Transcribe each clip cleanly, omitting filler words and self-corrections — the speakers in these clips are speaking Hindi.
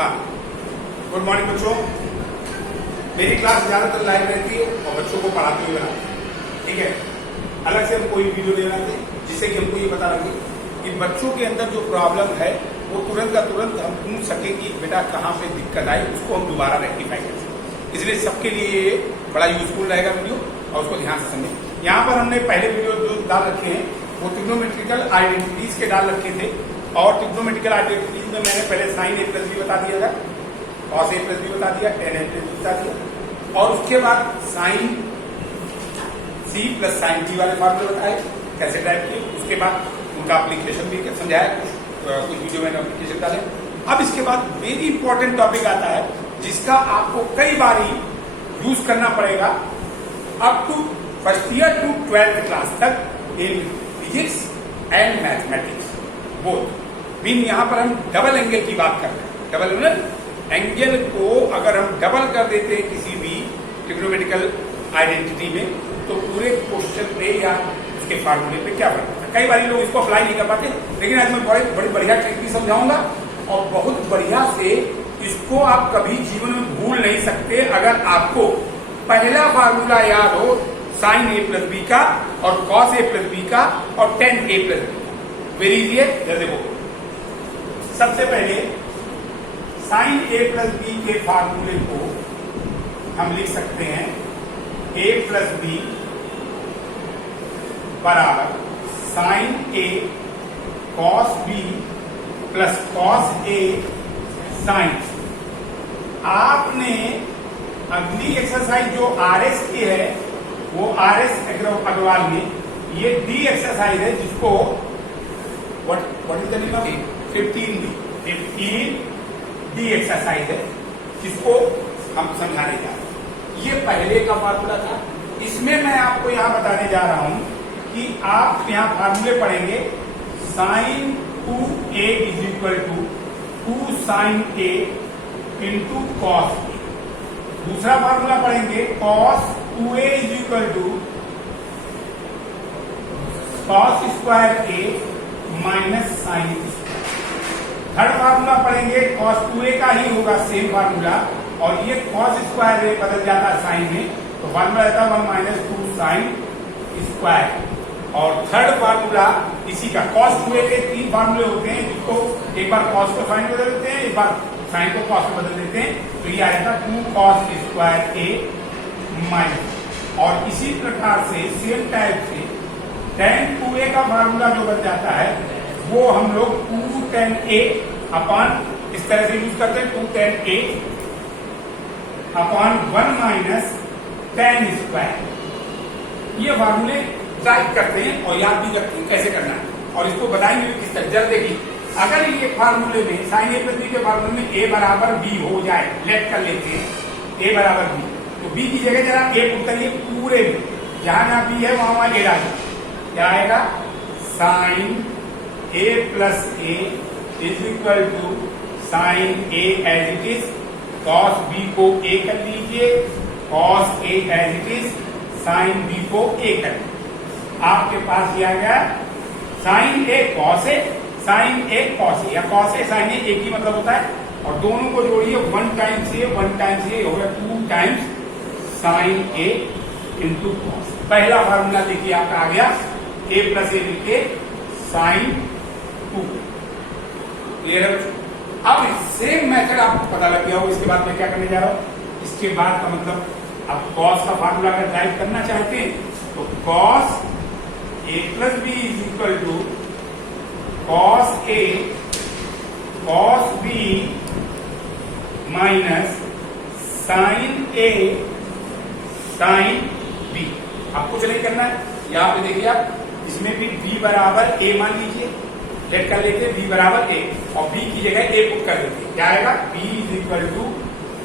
हाँ, गुड मॉर्निंग बच्चों। मेरी क्लास ज्यादातर लाइव रहती है और बच्चों को पढ़ाते हुए बनाते हैं, ठीक है। अलग से हम कोई वीडियो नहीं बनाते जिससे कि हमको ये पता लगे कि बच्चों के अंदर जो प्रॉब्लम है वो तुरंत का तुरंत हम पूछ सके कि बेटा कहाँ पे दिक्कत आई, उसको हम दोबारा रेक्टिफाई कर सकें। इसलिए सबके लिए ये बड़ा यूजफुल रहेगा वीडियो और उसको ध्यान से समझें। यहाँ पर हमने पहले वीडियो जो डाल रखे हैं वो ट्रिग्नोमेट्रिकल आइडेंटिटीज के डाल रखे थे और ट्रिग्नोमेट्रिकल आइडेंटिटीज में मैंने पहले साइन ए प्लस बी बता दिया था, कॉस ए प्लस बी बता दिया, टेन ए प्लस बी बता दिया और उसके बाद sine C plus sine T वाले फॉर्मूले बताए कैसे टाइप किए। उसके बाद उनका एप्लीकेशन भी समझाया, कुछ वीडियो मैंने एप्लीकेशन डाले। अब इसके बाद वेरी इंपॉर्टेंट टॉपिक आता है जिसका आपको कई बार यूज करना पड़ेगा up to first year to 12th class तक in physics and mathematics both. Mean यहाँ पर हम डबल एंगल की बात कर रहे हैं। डबल एंगल को अगर हम डबल कर देते हैं किसी भी ट्रिग्नोमेट्रिकल आइडेंटिटी में तो पूरे क्वेश्चन पे या उसके फार्मूले पे क्या फर्क पड़ता है। कई बार लोग इसको अप्लाई नहीं कर पाते, लेकिन आज मैं बड़ी बढ़िया ट्रिक भी समझाऊंगा और बहुत बढ़िया से इसको आप कभी जीवन में भूल नहीं सकते। अगर आपको पहला फार्मूला याद हो साइन ए प्लस बी का और कॉस ए प्लस बी का और टेन ए प्लस बी का, वेरी इजी है। देखो सबसे पहले साइन ए प्लस बी के फार्मूले को हम लिख सकते हैं ए प्लस बी बराबर sign A cos B plus cos A sign. आपने अगली एक्सरसाइज जो आरएस की है वो आरएस अग्रवाल में ये डी एक्सरसाइज है जिसको what is the name of 15 D exercise है जिसको हम समझाने जा रहे हैं। ये पहले का फार्मूला था। इसमें मैं आपको यहां बताने जा रहा हूं कि आप यहां फार्मूले पढ़ेंगे sine 2a is equal to 2 sine a into cos a. दूसरा फार्मूला पढ़ेंगे cos 2a is equal to cos square A minus sine square. Third formula पढ़ेंगे कॉस 2a का ही होगा सेम फार्मूला और ये कॉस स्क्वायर ए बदल जाता है साइन में तो फार्मूला रहता है 1 माइनस 2 साइन स्क्वायर। और थर्ड फार्मूला इसी का कॉस 2a के 3 फार्मूले होते हैं जिसको एक बार कॉस को साइन बदल देते हैं, एक बार साइन को कॉस में बदल देते हैं तो ये आ जाता है 2 कॉस स्क्वायर ए माइनस। और इसी प्रकार से सेम टाइप से tan 2a का फार्मूला जो बन जाता है वो हम लोग 2 tan a अपॉन इस तरह से यूज करते हैं 2 tan a upon 1 minus tan square. ये फार्मूले ट्राई करते हैं और याद भी रखते हैं कैसे करना है और इसको बताएंगे भी किस तरह। जल्द देखिए अगर ये फार्मूले में साइन ए प्लस बी के फार्मूले में ए बराबर बी हो जाए, लेट कर लेते हैं ए बराबर बी तो बी की जगह जरा ए पुट करिए पूरे में, जहां जहां बी है वहां वहां ए डालिए। क्या आएगा sine A plus A is equal to sine A as it is, cos B को ए कर लीजिए, cos A as it is, sine B को ए कर लीजिए। आपके पास ये आ गया sine A cos A, sine A cos A या कॉस ए साइन ए एक ही मतलब होता है और दोनों को जोड़िए 1 टाइम्स ए 1 टाइम्स ए हो गया 2 times sign a into cos. पहला फार्मूला देखिए आपका आ गया ए प्लस ए लिखे साइन 2। क्लियर है बच्चों। अब सेम मेथड आपको पता लग गया हो। इसके बाद मैं क्या करने जा रहा हूं, इसके बाद का मतलब आप कॉस का फार्मूला अगर टाइप करना चाहते हैं तो cos A plus B is equal to cos A cos B minus sine A sine B. अब कुछ नहीं करना है, यहां पे देखिए आप इसमें भी b बराबर a मान लीजिए, लेट कर लेते हैं b बराबर a और b की जगह a पुट कर देते हैं। क्या आएगा b is equal to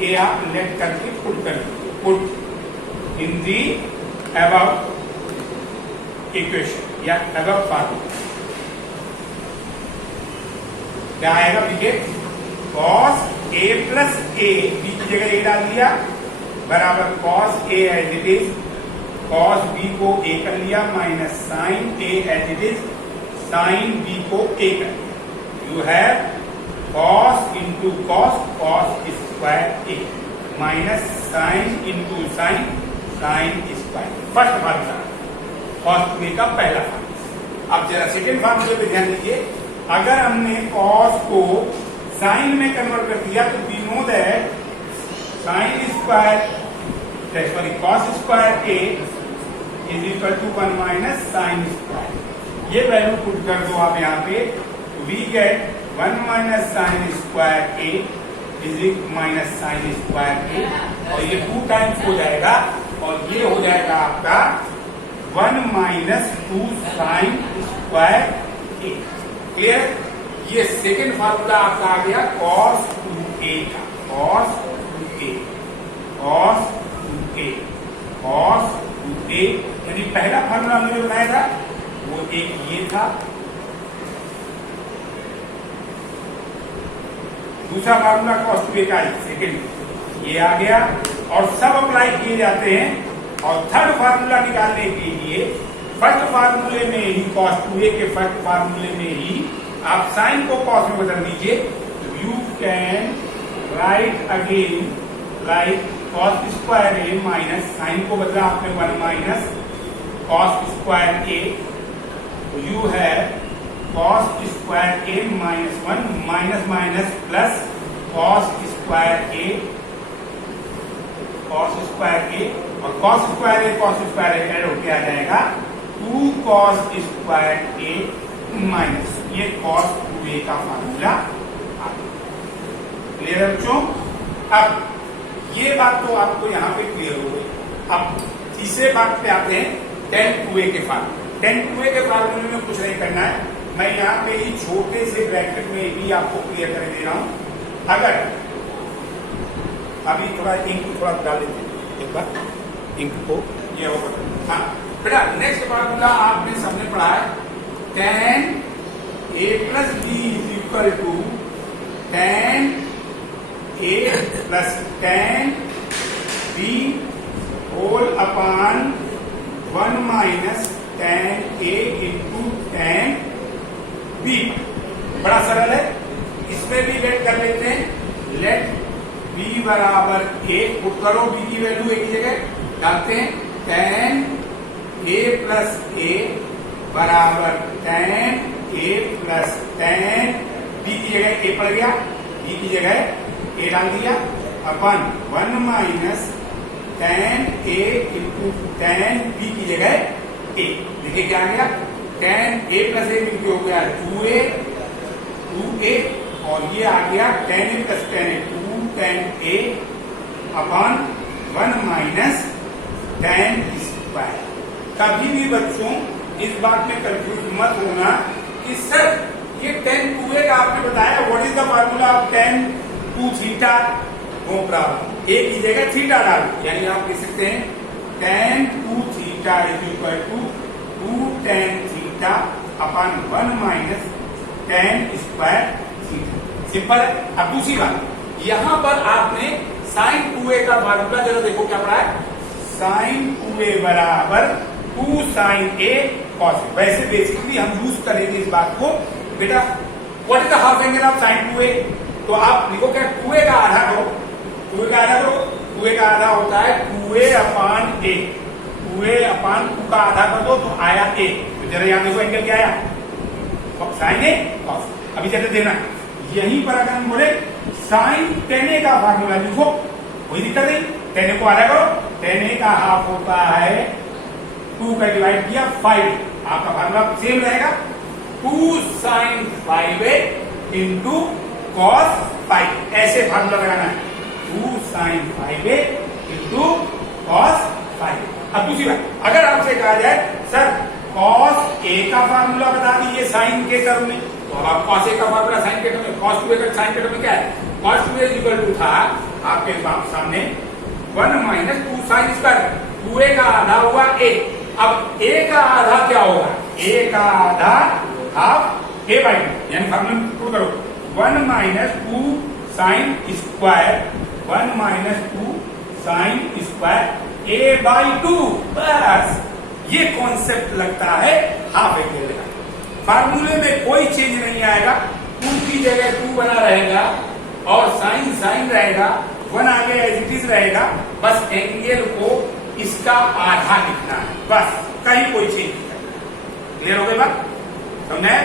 a आप लेट करके पुट कर दीजिए, put in the above equation या अबव फार्मूला। क्या आएगा देखिए cos a plus a, b की जगह a डाल दिया बराबर cos a as it is, cos b को a कर लिया minus sine a as it is, sine b को a कर लिया। You have cos into into cos, cos square A minus sine into sine, sine square. First formula cos two a का पहला फार्मूला। अब जरा सेकेंड फार्मूले पे ध्यान दीजिए। अगर हमने कॉस को साइन में कन्वर्ट कर दिया तो we know that sine square sorry cos square a is equal to 1 minus sine square. ये वैल्यू पुट कर दो आप यहाँ पे, we get 1 minus sine square a is minus sine square a, और ये 2 टाइम्स हो जाएगा और ये हो जाएगा आपका 1 माइनस 2 साइन स्क्वायर ए। क्लियर? ये सेकेंड फार्मूला आपका आ गया कॉस 2a का, cos 2a, cos 2a, cos 2a। यानी पहला फार्मूला हमने जो बनाया था वो एक ये था, दूसरा फार्मूला कॉस 2a का सेकेंड ये आ गया, और सब अप्लाई किए जाते हैं। और थर्ड फार्मूला निकालने के लिए फर्स्ट फार्मूले में ही कॉस 2a के फर्स्ट फार्मूले में ही आप साइन को कॉस में बदल दीजिए। You can write again like cos square A minus sine को बदला आपने 1 minus cos square a, you है cos square A minus 1 minus minus plus cos square a, cos square a, और कॉस स्क्वायर ए ऐड होके आ जाएगा 2 कॉस स्क्वायर ए माइनस ये कॉस 2a का फार्मूला आ गया। क्लियर है बच्चों? अब ये बात तो आपको यहाँ पे क्लियर हो गई। अब तीसरे बात पे आते हैं tan 2a के फार्मूले। tan 2a के फार्मूले में कुछ नहीं करना है, मैं यहाँ पे ही छोटे से ब्रैकेट में भी आपको क्लियर कर दे रहा हूं। अगर अभी थोड़ा इंक थोड़ा डाल देते हैं एक बार इंक को, ये होगा। हाँ बेटा, नेक्स्ट फार्मूला आपने सबने पढ़ा है tan a plus B is equal to tan a plus tan b whole upon 1 minus tan a into tan b। बड़ा सरल है, इसमें भी लेट कर लेते हैं। लेट b बराबर a पुट करो, b की वैल्यू एक ही जगह डालते हैं। tan a प्लस a बराबर tan a plus tan b की जगह a पड़ गया, b की जगह a डाल दिया, अपन 1 minus tan a into tan b की जगह a। देखिए क्या आ गया, tan a प्लस a मिलकर हो गया 2a, और ये आ गया tan a plus tan a 2 tan a upon 1 minus tan square. कभी भी बच्चों इस बात में कंफ्यूज मत होना कि सर ये tan 2a का आपने बताया, what is the formula of tan 2 theta. No problem, a की जगह थीटा डाल, यानी आप लिख सकते हैं tan 2 theta is equal to 2 tan theta upon 1 minus tan square theta. Simple है। अब दूसरी बात, यहां पर आपने साइन 2a का फार्मूला जरा देखो क्या पढ़ा है, साइन 2a बराबर 2 साइन a कॉस ए। वैसे बेसिकली हम यूज करेंगे इस बात को बेटा, what is the half angle of sine 2a। तो आप लिखो क्या, 2a का आधा करो, 2a का आधा करो, 2a का आधा होता है 2a अपान a, 2a अपान 2 का आधा कर दो तो आया a। तो जरा यहाँ देखो एंगल क्या आया, साइन ए कॉस। अभी जैसे देना यहीं पर अगर हम बोले साइन tan a का फार्मूला लिखो, कोई दिक्कत नहीं, tan a को आधा करो, tan a का हाफ होता है 2 का डिवाइड किया 5, आपका फार्मूला सेम रहेगा 2 साइन 5a इंटू कॉस 5। ऐसे फार्मूला लगाना है 2 साइन 5a इंटू कॉस 5। अब दूसरी बात, अगर आपसे कहा जाए सर कॉस a का फार्मूला बता दीजिए साइन के टर्म में, तो अब आप कॉस a का फार्मूला साइन के टर्म में, कॉस 2a का साइन के टर्म में क्या है, कॉस 2a इक्वल टू था आपके सामने 1 माइनस 2 साइन स्क्वायर, 2a का आधा हुआ a। अब a का आधा क्या होगा, a का आधा हाफ a बाई 2, यानी फार्मूला पुट करो 1 minus 2 sine square, 1 minus 2 sine square a by 2। बस ये कॉन्सेप्ट लगता है हाफ एंगल का। फार्मूले में कोई चेंज नहीं आएगा, 2 की जगह 2 बना रहेगा, और साइन साइन रहेगा, 1 आगे एज इट इज रहेगा, बस एंगल को इसका आधा लिखना है, बस कहीं कोई चेंज नहीं करना। क्लियर हो गई बात? समझे?